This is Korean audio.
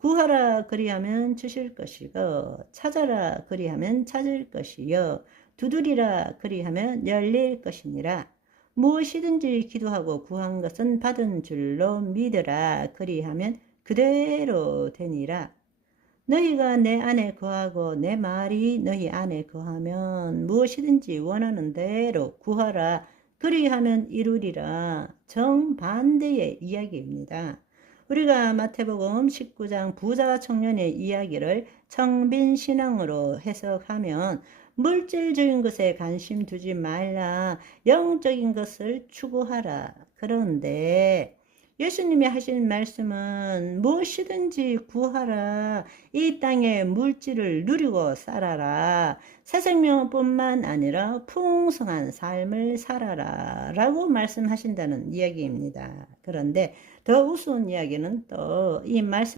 구하라 그리하면 주실 것이고 찾아라 그리하면 찾을 것이요 두드리라 그리하면 열릴 것이니라. 무엇이든지 기도하고 구한 것은 받은 줄로 믿으라 그리하면 그대로 되니라. 너희가 내 안에 거하고 내 말이 너희 안에 거하면 무엇이든지 원하는 대로 구하라 그리하면 이루리라. 정반대의 이야기입니다. 우리가 마태복음 19장 부자 청년의 이야기를 청빈신앙으로 해석하면 물질적인 것에 관심 두지 말라 영적인 것을 추구하라. 그런데 예수님이 하신 말씀은 무엇이든지 구하라. 이 땅의 물질을 누리고 살아라. 새 생명뿐만 아니라 풍성한 삶을 살아라 라고 말씀하신다는 이야기입니다. 그런데 더 우스운 이야기는 또 이 말씀